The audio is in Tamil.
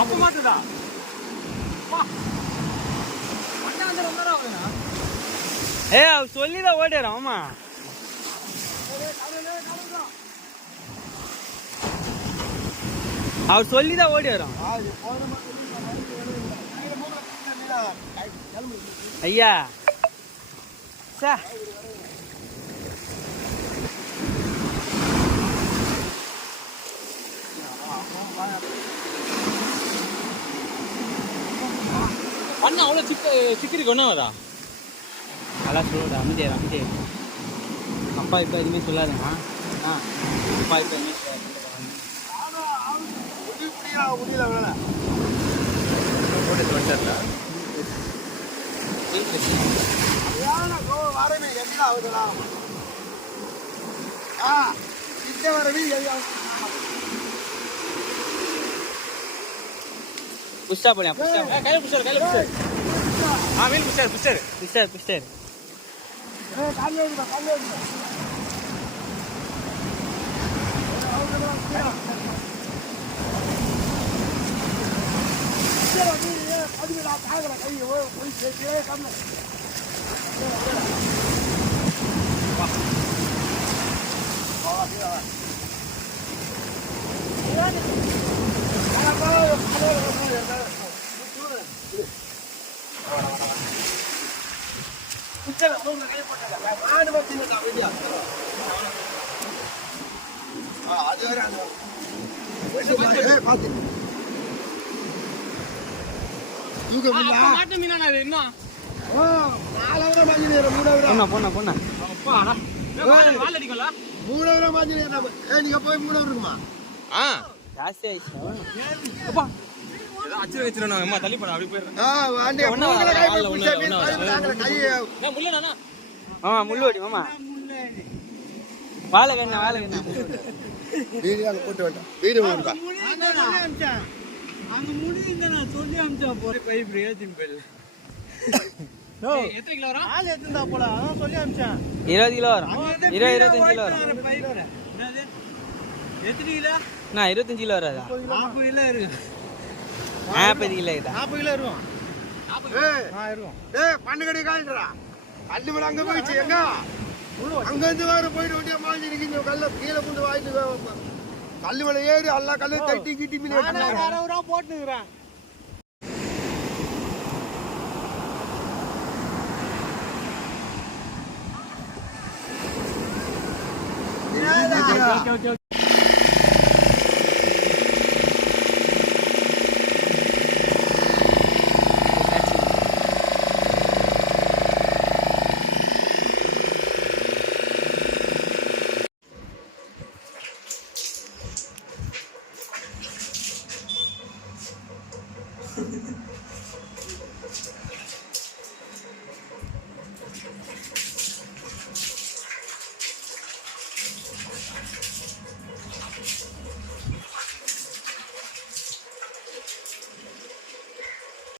அப்ப மாட்டுதா ஏ அவர் சொல்லிதான் ஓடிடுறான். ஆமா அவர் சொல்லிதான் ஓடி வரும். ஐயா சார் அண்ணா அவ்வளோ சிக்கிருக்கு ஒன்றா வரா நல்லா சொல்லுடா. அமைதியா அமைதியா. அப்பா இப்போ எதுவுமே சொல்லாதுங்க. அப்பா இப்போ எதுவுமே புஷ்டா போனியா? புஷ்டா கையில புஷ்டர் கையில புஷ்டர். மீன் புஷ்டர் புஷ்டர் புஷ்டர் புஷ்டர். முள்ளுவடி மாமா வாழை கண்ணா வாழை கண்ணா போட்டு வேண்டாம் வீடு அங்க முடியுங்க நான் சொல்லி அமிச்சா போறேன் பை பிரயோஜனம் பெல். எத்தனை கிலோ வரும்? ஆள் எத்தனை போல அதான் சொல்லி அமிச்சேன். 20 கிலோ வரும். 25 கிலோ வரும். என்னது எத்தனை கிலோ? நான் 25 கிலோ வராதா? 40 கிலோ இருக்கு. 40 கிலோ இதா 40 கிலோ இருக்கும். 40 இருக்கும். டேய் பண்ணகடி கால்றா கல்லு மேல அங்க போயிச்சு. எங்க அங்க இருந்து வேற போயிட்டு ஓடியா மாஞ்சி நிக்கிங்க. கல்ல கீழ புந்து வாயிட்டு கல்லு மேல ஏறி எல்லா கல்லு தட்டி கிட்டி மீன் எடுத்துறான் போட்டுறான். Ha ha ha.